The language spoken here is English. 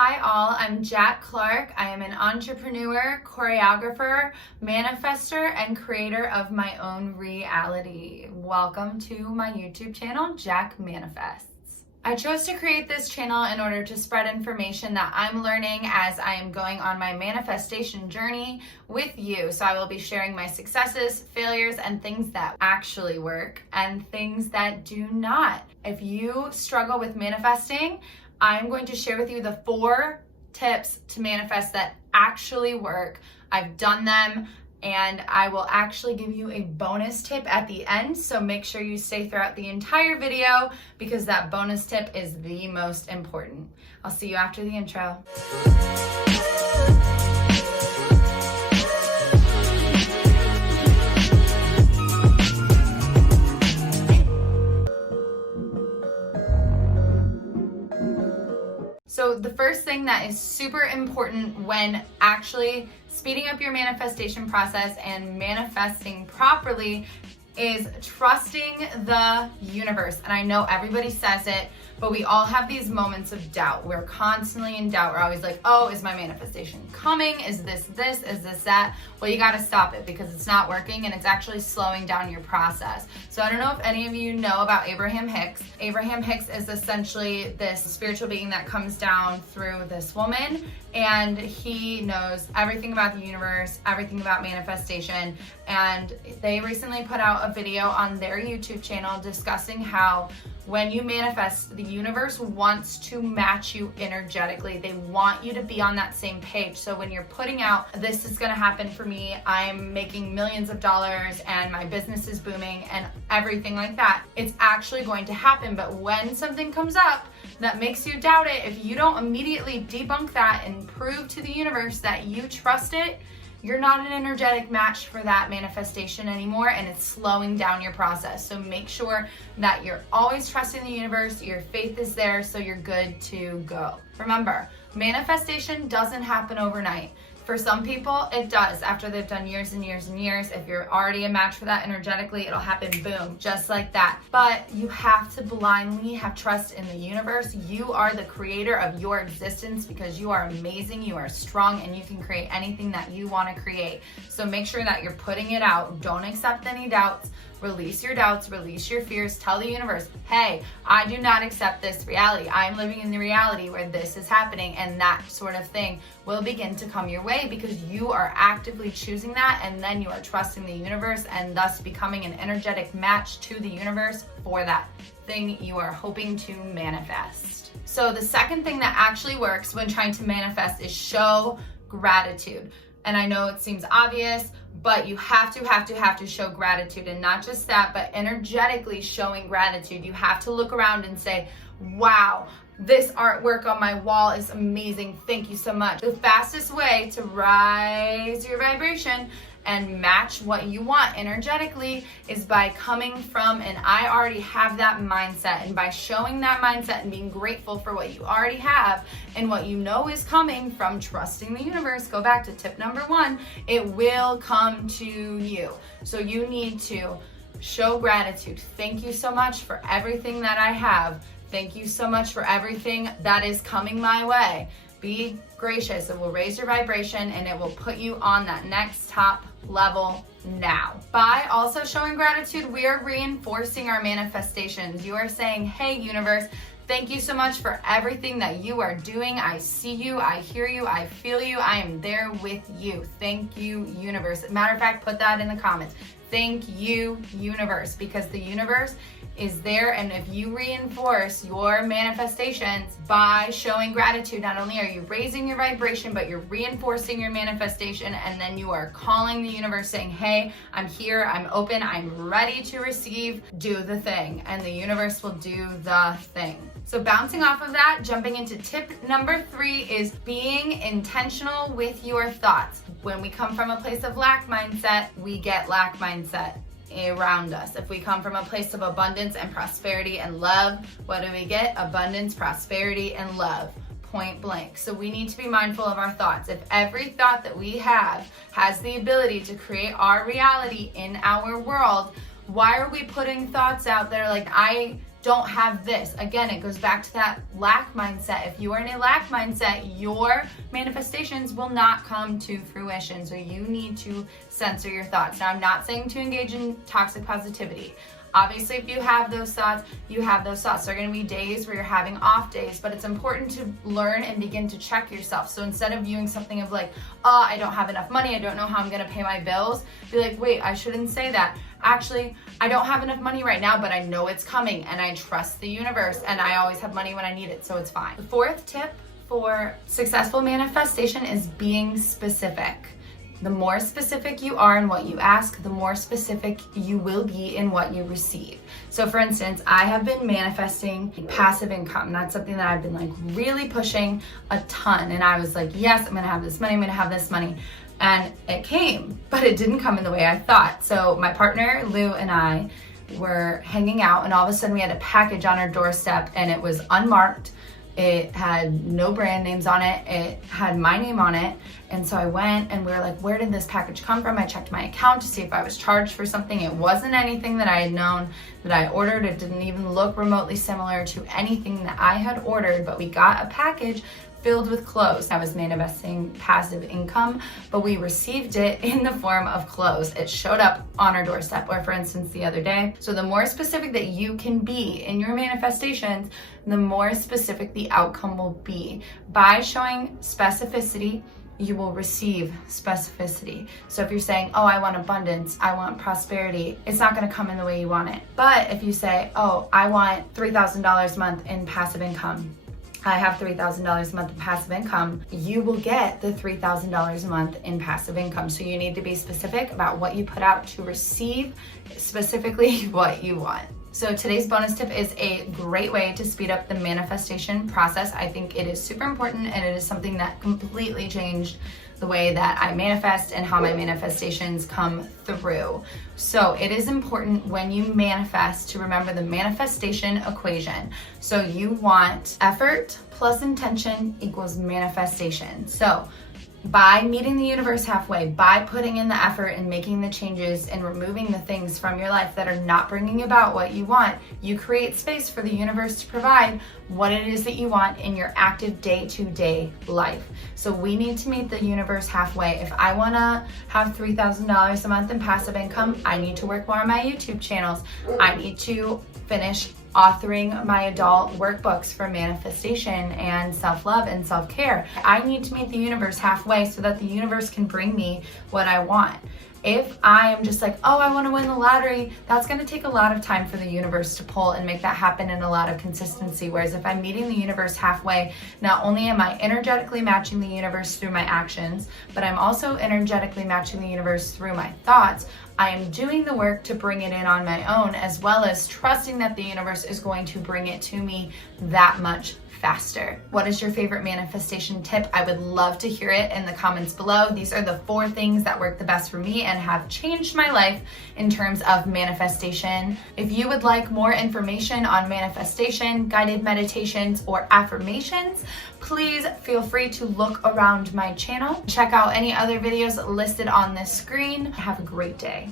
Hi all, I'm Jacq Clark. I am an entrepreneur, choreographer, manifester, and creator of my own reality. Welcome to my YouTube channel, Jacq Manifests. I chose to create this channel in order to spread information that I'm learning as I am going on my manifestation journey with you. So I will be sharing my successes, failures, and things that actually work and things that do not. If you struggle with manifesting, I'm going to share with you the 4 tips to manifest that actually work. I've done them, and I will actually give you a bonus tip at the end. So make sure you stay throughout the entire video because that bonus tip is the most important. I'll see you after the intro. So the first thing that is super important when actually speeding up your manifestation process and manifesting properly is trusting the universe. And I know everybody says it, but we all have these moments of doubt. We're constantly in doubt. We're always like, oh, is my manifestation coming? Is this this? Is this that? Well, you got to stop it because it's not working and it's actually slowing down your process. So I don't know if any of you know about Abraham Hicks. Abraham Hicks is essentially this spiritual being that comes down through this woman, and he knows everything about the universe, everything about manifestation. And they recently put out a video on their YouTube channel discussing how when you manifest, the universe wants to match you energetically. They want you to be on that same page. So when you're putting out, this is gonna happen for me, I'm making millions of dollars and my business is booming and everything like that, it's actually going to happen. But when something comes up that makes you doubt it, if you don't immediately debunk that and prove to the universe that you trust it, you're not an energetic match for that manifestation anymore, and it's slowing down your process. So make sure that you're always trusting the universe, your faith is there, so you're good to go. Remember, manifestation doesn't happen overnight. For some people, it does after they've done years and years and years. If you're already a match for that energetically, it'll happen, boom, just like that. But you have to blindly have trust in the universe. You are the creator of your existence because you are amazing, you are strong, and you can create anything that you want to create. So make sure that you're putting it out. Don't accept any doubts. Release your doubts, release your fears, tell the universe, hey, I do not accept this reality. I'm living in the reality where this is happening, and that sort of thing will begin to come your way because you are actively choosing that, and then you are trusting the universe and thus becoming an energetic match to the universe for that thing you are hoping to manifest. So the second thing that actually works when trying to manifest is show gratitude. And I know it seems obvious, but you have to show gratitude. And not just that, but energetically showing gratitude. You have to look around and say, wow, this artwork on my wall is amazing. Thank you so much. The fastest way to rise your vibration and match what you want energetically is by coming from an I already have that mindset, and by showing that mindset and being grateful for what you already have and what you know is coming from trusting the universe. Go back to tip number 1, it will come to you. So you need to show gratitude. Thank you so much for everything that I have. Thank you so much for everything that is coming my way. Be gracious. It will raise your vibration and it will put you on that next top level now. By also showing gratitude, we are reinforcing our manifestations. You are saying, hey, universe, thank you so much for everything that you are doing. I see you, I hear you, I feel you, I am there with you. Thank you, universe. Matter of fact, put that in the comments. Thank you, universe, because the universe is there, and if you reinforce your manifestations by showing gratitude, not only are you raising your vibration, but you're reinforcing your manifestation, and then you are calling the universe saying, hey, I'm here, I'm open, I'm ready to receive, do the thing, and the universe will do the thing. So bouncing off of that, jumping into tip number 3 is being intentional with your thoughts. When we come from a place of lack mindset, we get lack mindset around us. If we come from a place of abundance and prosperity and love, what do we get? Abundance, prosperity, and love. Point blank. So we need to be mindful of our thoughts. If every thought that we have has the ability to create our reality in our world, why are we putting thoughts out there like, I don't have this. Again, it goes back to that lack mindset. If you are in a lack mindset, your manifestations will not come to fruition. So you need to censor your thoughts. Now, I'm not saying to engage in toxic positivity. Obviously, if you have those thoughts, you have those thoughts. There are going to be days where you're having off days, but it's important to learn and begin to check yourself. So instead of viewing something of like, oh, I don't have enough money, I don't know how I'm going to pay my bills, be like, wait, I shouldn't say that. Actually, I don't have enough money right now, but I know it's coming and I trust the universe and I always have money when I need it, so it's fine. The fourth tip for successful manifestation is being specific. The more specific you are in what you ask, the more specific you will be in what you receive. So for instance, I have been manifesting passive income. That's something that I've been like really pushing a ton. And I was like, yes, I'm gonna have this money, I'm gonna have this money. And it came, but it didn't come in the way I thought. So my partner, Lou, and I were hanging out, and all of a sudden we had a package on our doorstep, and it was unmarked. It had no brand names on it. It had my name on it. And so I went and we were like, where did this package come from? I checked my account to see if I was charged for something. It wasn't anything that I had known that I ordered. It didn't even look remotely similar to anything that I had ordered, but we got a package filled with clothes. I was manifesting passive income, but we received it in the form of clothes. It showed up on our doorstep, or for instance, the other day. So the more specific that you can be in your manifestations, the more specific the outcome will be. By showing specificity, you will receive specificity. So if you're saying, oh, I want abundance, I want prosperity, it's not gonna come in the way you want it. But if you say, oh, I want $3,000 a month in passive income, I have $3,000 a month in passive income, you will get the $3,000 a month in passive income. So you need to be specific about what you put out to receive specifically what you want. So today's bonus tip is a great way to speed up the manifestation process. I think it is super important, and it is something that completely changed the way that I manifest and how my manifestations come through. So it is important when you manifest to remember the manifestation equation. So you want effort plus intention equals manifestation. So by meeting the universe halfway, by putting in the effort and making the changes and removing the things from your life that are not bringing about what you want, you create space for the universe to provide what it is that you want in your active day-to-day life. So we need to meet the universe halfway. If I want to have $3,000 a month in passive income, I need to work more on my YouTube channels. I need to finish authoring my adult workbooks for manifestation and self-love and self-care. I need to meet the universe halfway so that the universe can bring me what I want. If I am just like, oh, I want to win the lottery, that's going to take a lot of time for the universe to pull and make that happen in a lot of consistency. Whereas if I'm meeting the universe halfway, not only am I energetically matching the universe through my actions, but I'm also energetically matching the universe through my thoughts. I am doing the work to bring it in on my own, as well as trusting that the universe is going to bring it to me that much faster. What is your favorite manifestation tip? I would love to hear it in the comments below. These are the 4 things that work the best for me and have changed my life in terms of manifestation. If you would like more information on manifestation, guided meditations, or affirmations, please feel free to look around my channel. Check out any other videos listed on this screen. Have a great day.